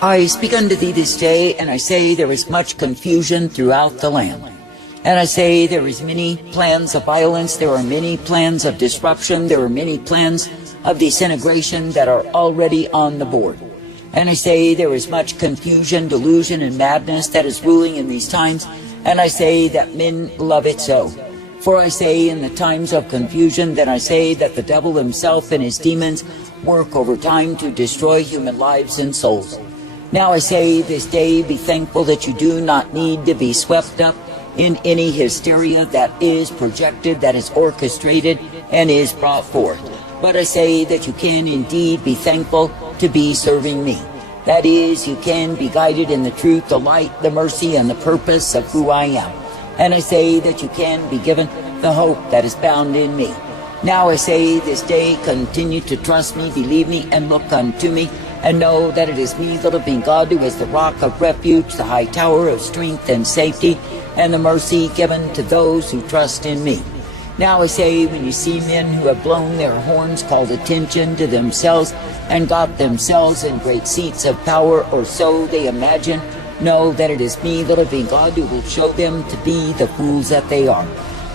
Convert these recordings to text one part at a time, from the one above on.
I speak unto thee this day, and I say there is much confusion throughout the land. And I say there is many plans of violence, there are many plans of disruption, there are many plans of disintegration that are already on the board. And I say there is much confusion, delusion, and madness that is ruling in these times, and I say that men love it so. For I say in the times of confusion that I say that the devil himself and his demons work overtime to destroy human lives and souls. Now I say this day, be thankful that you do not need to be swept up in any hysteria that is projected, that is orchestrated, and is brought forth. But I say that you can indeed be thankful to be serving me. That is, you can be guided in the truth, the light, the mercy, and the purpose of who I am. And I say that you can be given the hope that is found in me. Now I say this day, continue to trust me, believe me, and look unto me, and know that it is me, the living God, who is the rock of refuge, the high tower of strength and safety, and the mercy given to those who trust in me. Now I say, when you see men who have blown their horns, called attention to themselves, and got themselves in great seats of power, or so they imagine, know that it is me, the living God, who will show them to be the fools that they are.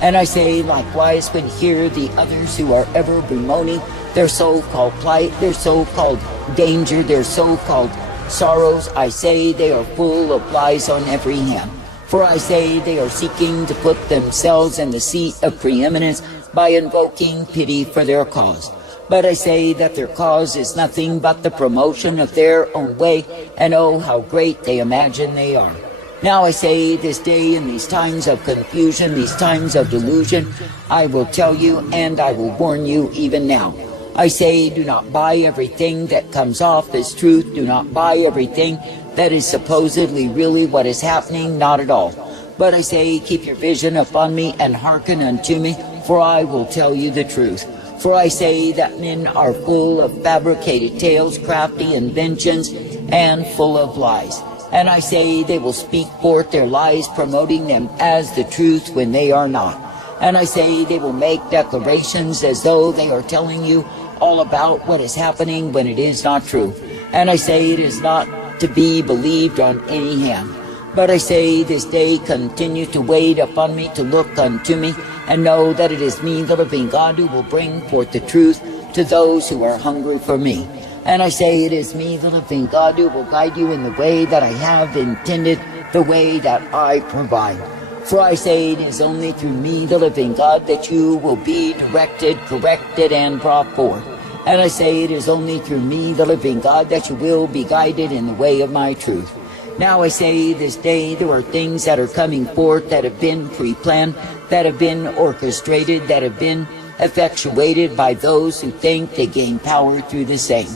And I say likewise, when you hear the others who are ever bemoaning their so-called plight, their so-called danger, their so-called sorrows, I say they are full of lies on every hand. For I say they are seeking to put themselves in the seat of preeminence by invoking pity for their cause. But I say that their cause is nothing but the promotion of their own way, and oh, how great they imagine they are. Now I say this day, in these times of confusion, these times of delusion, I will tell you and I will warn you even now. I say, do not buy everything that comes off as truth. Do not buy everything that is supposedly really what is happening, not at all. But I say, keep your vision upon me and hearken unto me, for I will tell you the truth. For I say that men are full of fabricated tales, crafty inventions, and full of lies. And I say they will speak forth their lies, promoting them as the truth when they are not. And I say they will make declarations as though they are telling you all about what is happening when it is not true. And I say it is not to be believed on any hand. But I say this day, continue to wait upon me, to look unto me, and know that it is me, the living God, who will bring forth the truth to those who are hungry for me. And I say it is me, the living God, who will guide you in the way that I have intended, the way that I provide. For I say it is only through me, the living God, that you will be directed, corrected, and brought forth. And I say it is only through me, the living God, that you will be guided in the way of my truth. Now I say this day, there are things that are coming forth that have been pre-planned, that have been orchestrated, that have been effectuated by those who think they gain power through the same.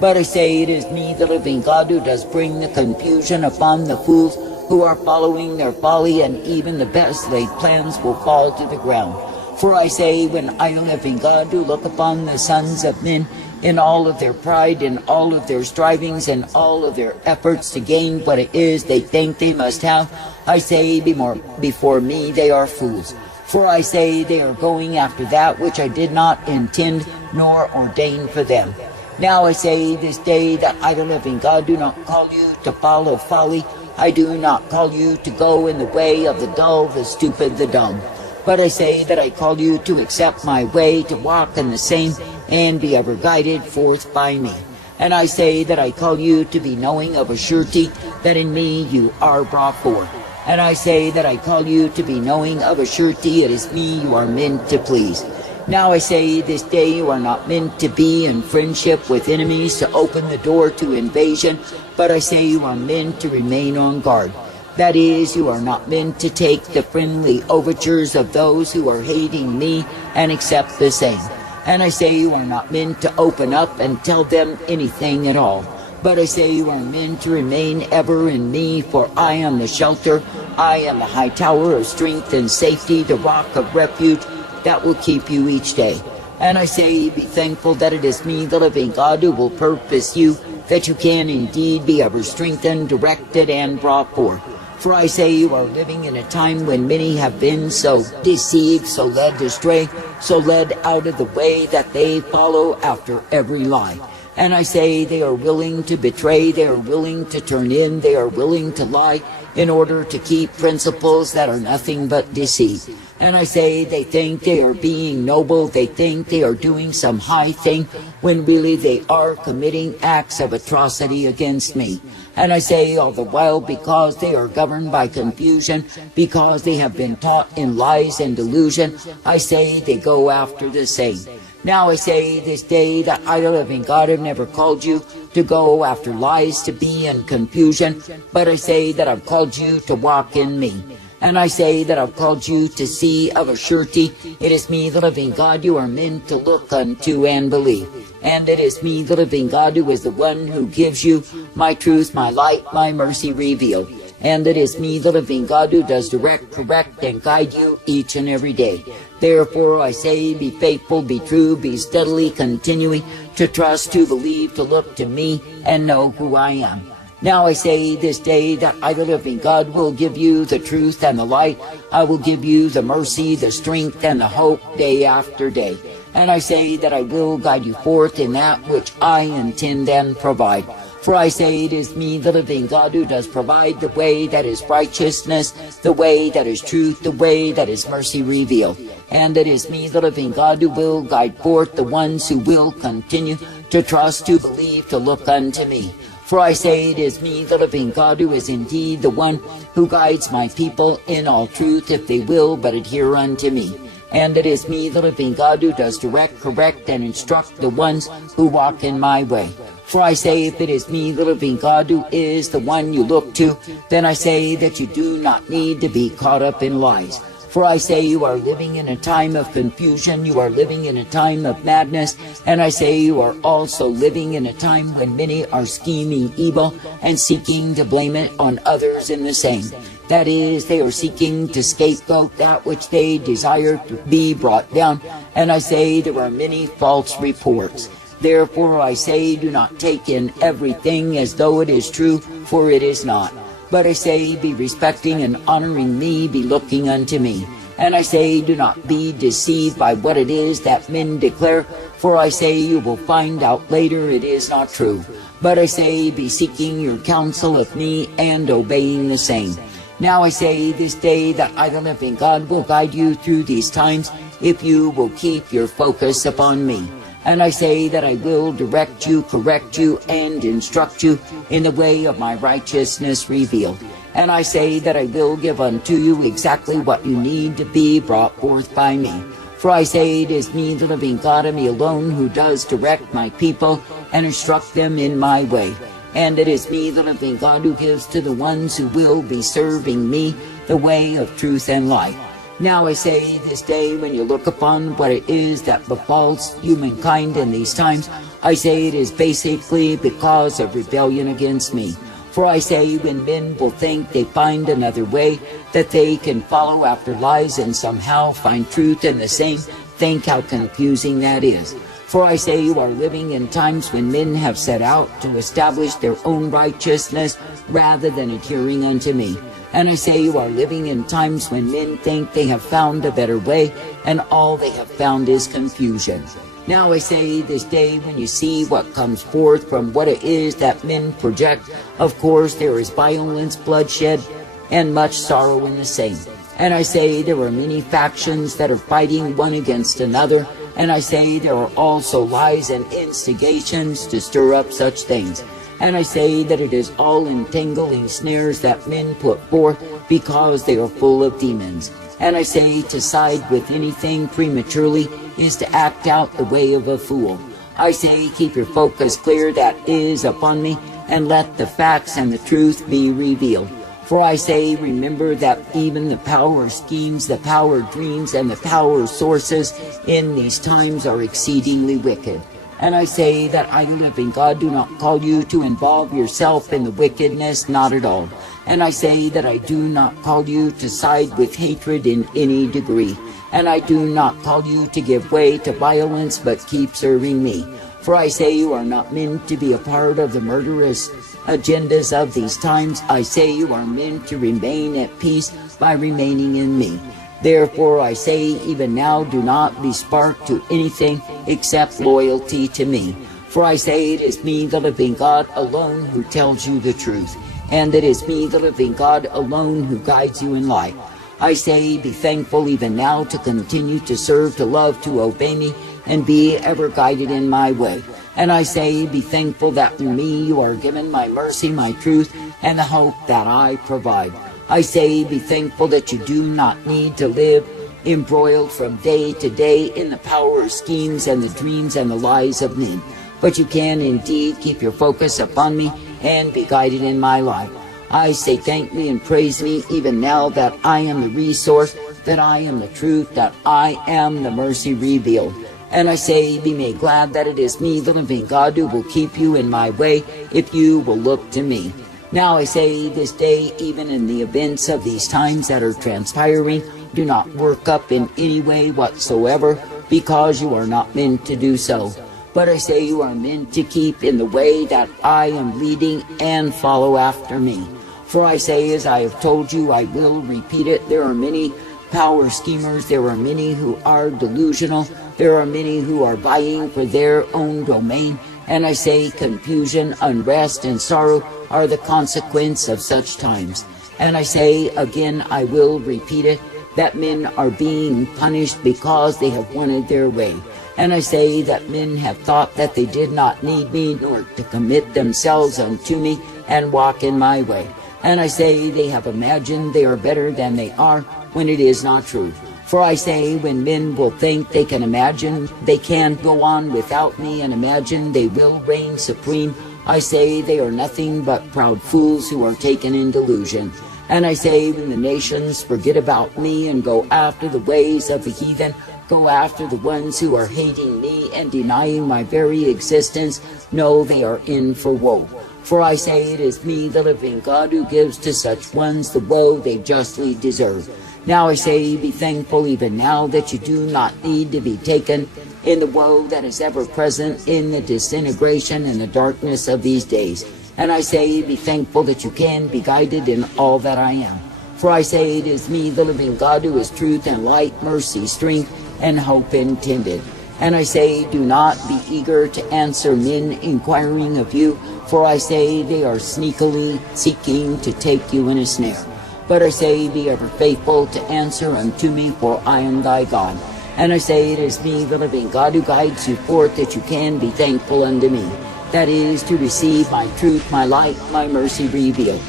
But I say it is me, the living God, who does bring the confusion upon the fools who are following their folly, and even the best laid plans will fall to the ground. For I say, when I, the living God, do look upon the sons of men in all of their pride, in all of their strivings, and all of their efforts to gain what it is they think they must have, I say before me they are fools. For I say they are going after that which I did not intend nor ordain for them. Now I say this day that I, the living God, do not call you to follow folly. I do not call you to go in the way of the dull, the stupid, the dumb. But I say that I call you to accept my way, to walk in the same, and be ever guided forth by me. And I say that I call you to be knowing of a surety that in me you are brought forth. And I say that I call you to be knowing of a surety it is me you are meant to please. Now I say this day you are not meant to be in friendship with enemies, to open the door to invasion, but I say you are meant to remain on guard. That is, you are not meant to take the friendly overtures of those who are hating me and accept the same. And I say you are not meant to open up and tell them anything at all. But I say you are meant to remain ever in me, for I am the shelter, I am the high tower of strength and safety, the rock of refuge that will keep you each day. And I say, be thankful that it is me, the living God, who will purpose you, that you can indeed be ever strengthened, directed, and brought forth. For I say you are living in a time when many have been so deceived, so led astray, so led out of the way that they follow after every lie. And I say they are willing to betray, they are willing to turn in, they are willing to lie in order to keep principles that are nothing but deceit. And I say they think they are being noble, they think they are doing some high thing, when really they are committing acts of atrocity against me. And I say all the while, because they are governed by confusion, because they have been taught in lies and delusion, I say they go after the same. Now I say this day that I, the living God, have never called you to go after lies, to be in confusion, but I say that I've called you to walk in me. And I say that I've called you to see of a surety, it is me, the living God, you are meant to look unto and believe. And it is me, the living God, who is the one who gives you my truth, my light, my mercy revealed. And it is me, the living God, who does direct, correct, and guide you each and every day. Therefore I say, be faithful, be true, be steadily continuing to trust, to believe, to look to me, and know who I am. Now I say this day that I, the living God, will give you the truth and the light. I will give you the mercy, the strength, and the hope day after day. And I say that I will guide you forth in that which I intend and provide. For I say it is me, the living God, who does provide the way that is righteousness, the way that is truth, the way that is mercy revealed. And it is me, the living God, who will guide forth the ones who will continue to trust, to believe, to look unto me. For I say it is me, the living God, who is indeed the one who guides my people in all truth, if they will but adhere unto me. And it is me, the living God, who does direct, correct, and instruct the ones who walk in my way. For I say, if it is me, the living God, who is the one you look to, then I say that you do not need to be caught up in lies. For I say you are living in a time of confusion, you are living in a time of madness, and I say you are also living in a time when many are scheming evil and seeking to blame it on others in the same. That is, they are seeking to scapegoat that which they desire to be brought down, and I say there are many false reports. Therefore I say, do not take in everything as though it is true, for it is not. But I say, be respecting and honoring me, be looking unto me. And I say, do not be deceived by what it is that men declare, for I say you will find out later it is not true. But I say, be seeking your counsel of me and obeying the same. Now I say this day that I, the living God, will guide you through these times, if you will keep your focus upon me. And I say that I will direct you, correct you, and instruct you in the way of my righteousness revealed. And I say that I will give unto you exactly what you need to be brought forth by me. For I say it is me, the living God, and me alone, who does direct my people and instruct them in my way. And it is me, the living God, who gives to the ones who will be serving me the way of truth and light. Now I say this day, when you look upon what it is that befalls humankind in these times, I say it is basically because of rebellion against me. For I say, when men will think they find another way, that they can follow after lies and somehow find truth in the same, think how confusing that is. For I say you are living in times when men have set out to establish their own righteousness rather than adhering unto me. And I say you are living in times when men think they have found a better way, and all they have found is confusion. Now I say this day, when you see what comes forth from what it is that men project, of course there is violence, bloodshed, and much sorrow in the same. And I say there are many factions that are fighting one against another, and I say there are also lies and instigations to stir up such things. And I say that it is all entangling snares that men put forth because they are full of demons. And I say to side with anything prematurely is to act out the way of a fool. I say keep your focus clear that is upon me, and let the facts and the truth be revealed. For I say, remember that even the power schemes, the power dreams, and the power sources in these times are exceedingly wicked. And I say that I, the living God, do not call you to involve yourself in the wickedness, not at all. And I say that I do not call you to side with hatred in any degree. And I do not call you to give way to violence, but keep serving me. For I say you are not meant to be a part of the murderous agendas of these times. I say you are meant to remain at peace by remaining in me. Therefore I say, even now, do not be sparked to anything except loyalty to me. For I say it is me, the living God, alone who tells you the truth, and it is me, the living God, alone who guides you in life. I say, be thankful even now to continue to serve, to love, to obey me, and be ever guided in my way. And I say, be thankful that through me you are given my mercy, my truth, and the hope that I provide. I say, be thankful that you do not need to live embroiled from day to day in the power, schemes, and the dreams and the lies of men. But you can indeed keep your focus upon me and be guided in my life. I say, thank me and praise me even now that I am the resource, that I am the truth, that I am the mercy revealed. And I say, be made glad that it is me, the living God, who will keep you in my way if you will look to me. Now I say this day, even in the events of these times that are transpiring, do not work up in any way whatsoever, because you are not meant to do so. But I say you are meant to keep in the way that I am leading and follow after me. For I say, as I have told you, I will repeat it, there are many power schemers, there are many who are delusional, there are many who are vying for their own domain, and I say confusion, unrest, and sorrow are the consequence of such times. And I say again, I will repeat it, that men are being punished because they have wanted their way. And I say that men have thought that they did not need me nor to commit themselves unto me and walk in my way. And I say they have imagined they are better than they are, when it is not true. For I say, when men will think they can imagine they can go on without me and imagine they will reign supreme, I say they are nothing but proud fools who are taken in delusion. And I say, when the nations forget about me and go after the ways of the heathen, go after the ones who are hating me and denying my very existence, know they are in for woe. For I say it is me, the living God, who gives to such ones the woe they justly deserve. Now I say, be thankful even now that you do not need to be taken in the woe that is ever present in the disintegration and the darkness of these days. And I say, be thankful that you can be guided in all that I am. For I say, it is me, the living God, who is truth and light, mercy, strength, and hope intended. And I say, do not be eager to answer men inquiring of you, for I say they are sneakily seeking to take you in a snare. But I say, be ever faithful to answer unto me, for I am thy God. And I say, it is me, the living God, who guides you forth, that you can be thankful unto me. That is, to receive my truth, my light, my mercy revealed.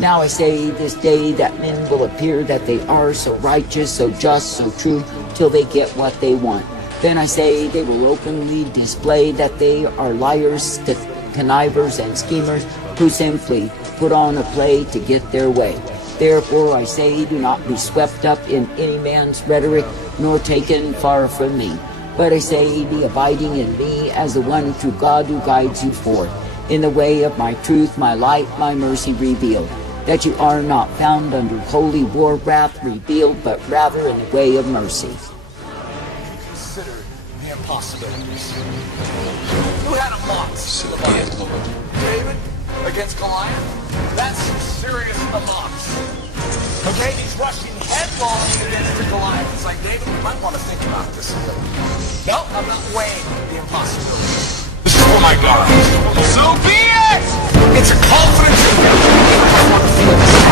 Now I say this day that men will appear that they are so righteous, so just, so true, till they get what they want. Then I say they will openly display that they are liars, connivers, and schemers, who simply put on a play to get their way. Therefore I say, do not be swept up in any man's rhetoric, nor taken far from me. But I say, be abiding in me as the one true God who guides you forth, in the way of my truth, my light, my mercy revealed, that you are not found under holy war wrath revealed, but rather in the way of mercy. Consider the impossibilities. Who had a mock in the Bible? David against Goliath? That's some serious amok. Okay, he's rushing headlong against the Goliath. It's like, David, you might want to think about this a little. No, I'm not weighing the impossibility. This is for my God. So be it! It's a confidence in him. I want to feel this.